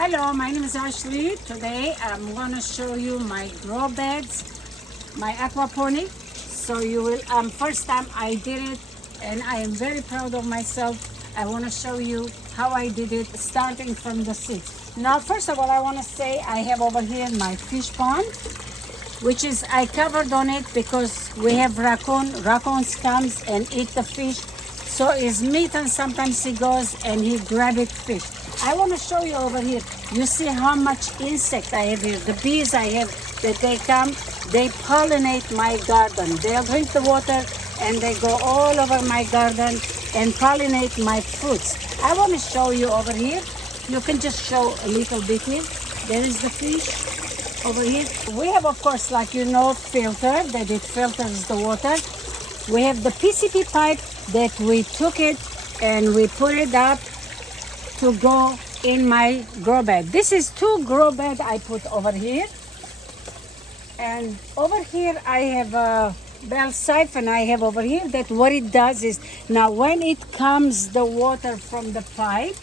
Hello, my name is Ashley. Today I'm going to show you my grow beds, my aquaponic. So you will, first time I did it and I am very proud of myself. I want to show you how I did it starting from the seeds. Now, first of all, I want to say I have over here my fish pond, which is I covered on it because we have raccoons comes and eat the fish. So it's meat and sometimes he goes and he grab it fish. I want to show you over here. You see how much insect I have here. The bees I have that they come, they pollinate my garden. They'll drink the water and they go all over my garden and pollinate my fruits. I want to show you over here. You can just show a little bit here. There is the fish over here. We have, of course, like you know, filter that it filters the water. We have the PCP pipe that we took it and we put it up to go in my grow bed. This is 2 grow bed I put over here. And over here I have a bell siphon I have over here that what it does is, now when it comes the water from the pipe,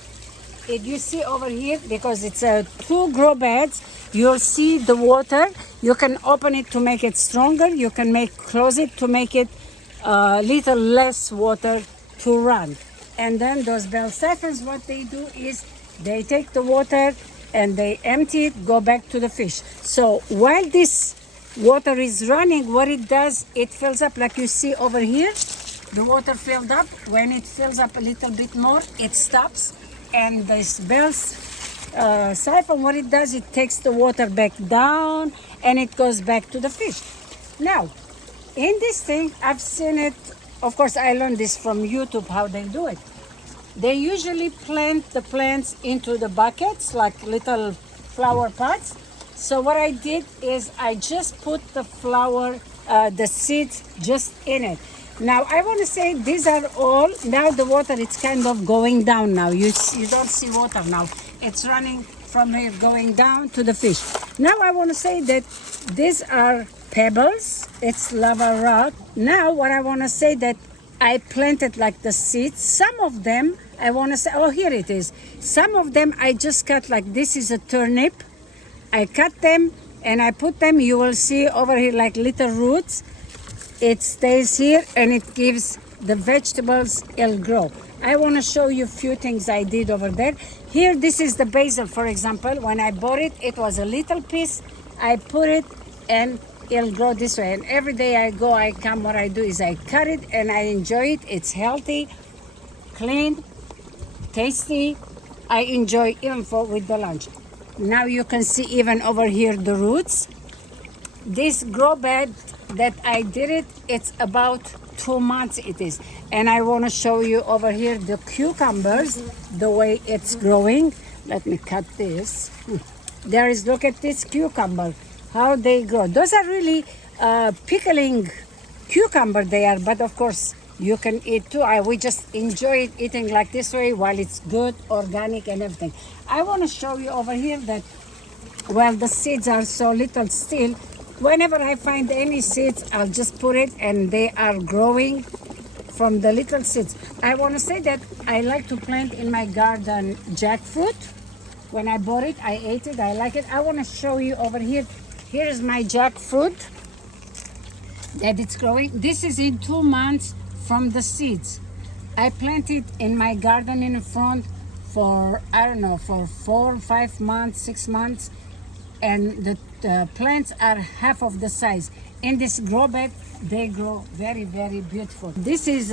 you see over here, because it's 2 grow beds, you'll see the water. You can open it to make it stronger. You can close it to make it little less water to run. And then those bell siphons, what they do is they take the water and they empty it, go back to the fish. So while this water is running, what it does, it fills up, like you see over here, the water filled up. When it fills up a little bit more, it stops. And this bell siphon, what it does, it takes the water back down and it goes back to the fish. Now, in this thing, I've seen it, of course, I learned this from YouTube, how they do it. They usually plant the plants into the buckets, like little flower pots. So what I did is I just put the the seeds just in it. Now, I want to say these are all, now the water, it's kind of going down now. You don't see water now. It's running from here, going down to the fish. Now, I want to say that these are pebbles. It's lava rock. Now, what I want to say that I planted like the seeds. Some of them, I want to say, oh, here it is. Some of them I just cut like this is a turnip. I cut them and I put them, you will see over here like little roots. It stays here and it gives the vegetables, it'll grow. I want to show you a few things I did over there. Here, this is the basil, for example. When I bought it, it was a little piece. I put it and it'll grow this way. And every day I go, I come, what I do is I cut it and I enjoy it. It's healthy, clean, tasty. I enjoy even with the lunch. Now you can see even over here the roots. This grow bed that I did it, it's about 2 months it is. And I want to show you over here the cucumbers, the way it's growing. Let me cut this. There is, look at this cucumber, how they grow. Those are really pickling cucumber they are, but of course you can eat too. We just enjoy eating like this way while it's good, organic and everything. I want to show you over here that, well, the seeds are so little still. Whenever I find any seeds, I'll just put it and they are growing from the little seeds. I want to say that I like to plant in my garden jackfruit. When I bought it, I ate it, I like it. I want to show you over here. Here is my jackfruit that it's growing. This is in 2 months from the seeds. I planted in my garden in the front for, I don't know, for 4, 5 months, 6 months. And the plants are half of the size. In this grow bed, they grow very, very beautiful. This is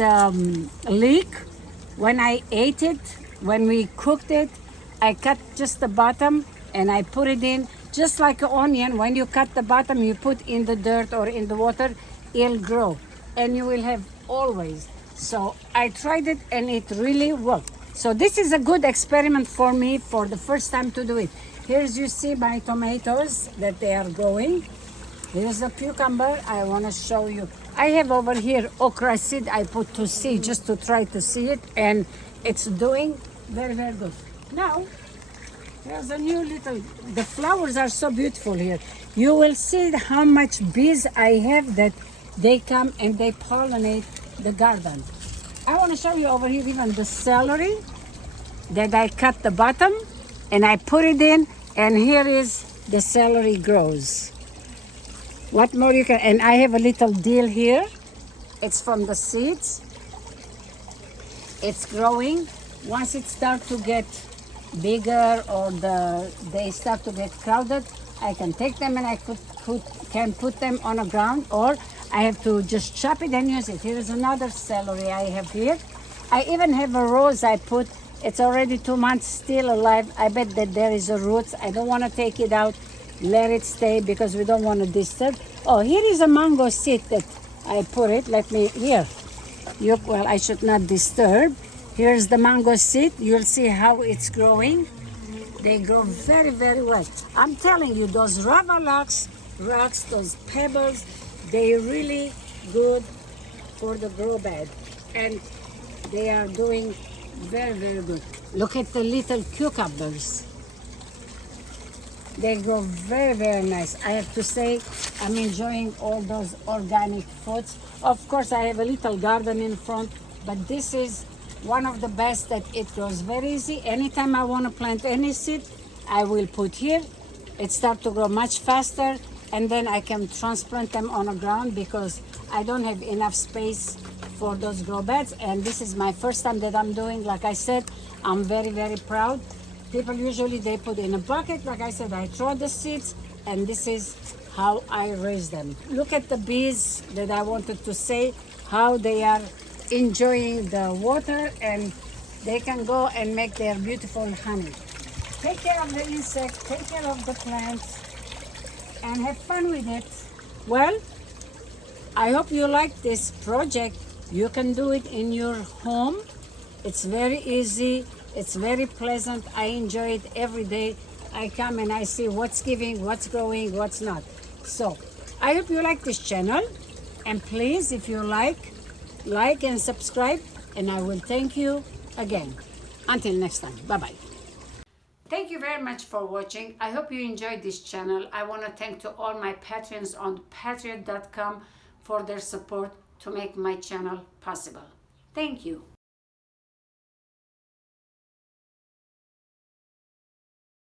leek. When I ate it, when we cooked it, I cut just the bottom and I put it in, just like an onion. When you cut the bottom, you put in the dirt or in the water, it'll grow. And you will have always. So I tried it and it really worked. So this is a good experiment for me for the first time to do it. Here's, you see my tomatoes that they are growing. Here's a cucumber. I want to show you. I have over here okra seed I put to see, just to try to see it. And it's doing very, very good. Now, there's a new little, the flowers are so beautiful here. You will see how much bees I have that they come and they pollinate the garden. I want to show you over here even the celery that I cut the bottom and I put it in, and here is the celery grows. What more you can, and I have a little dill here. It's from the seeds. It's growing. Once it starts to get bigger or they start to get crowded, I can take them and I can put them on the ground, or I have to just chop it and use it. Here is another celery I have here. I even have a rose I put. It's already 2 months, still alive. I bet that there is a roots. I don't want to take it out. Let it stay because we don't want to disturb. Oh, here is a mango seed that I put it. Let me, here. Well, I should not disturb. Here's the mango seed. You'll see how it's growing. They grow very, very well. I'm telling you, those rocks, those pebbles, they're really good for the grow bed. And they are doing very, very good. Look at the little cucumbers. They grow very, very nice. I have to say, I'm enjoying all those organic foods. Of course, I have a little garden in front, but this is one of the best that it grows very easy. Anytime I want to plant any seed, I will put here. It starts to grow much faster, and then I can transplant them on the ground because I don't have enough space for those grow beds. And this is my first time that I'm doing. Like I said, I'm very, very proud. People usually they put in a bucket. Like I said, I throw the seeds, and this is how I raise them. Look at the bees that I wanted to say, how they are enjoying the water, and they can go and make their beautiful honey. Take care of the insects, take care of the plants, and have fun with it. Well, I hope you like this project. You can do it in your home. It's very easy. It's very pleasant. I enjoy it every day. I come and I see what's giving, what's growing, what's not. So I hope you like this channel. And please, if you like and subscribe. And I will thank you again. Until next time. Bye-bye. Thank you very much for watching. I hope you enjoyed this channel. I want to thank to all my patrons on patreon.com for their support to make my channel possible. Thank you.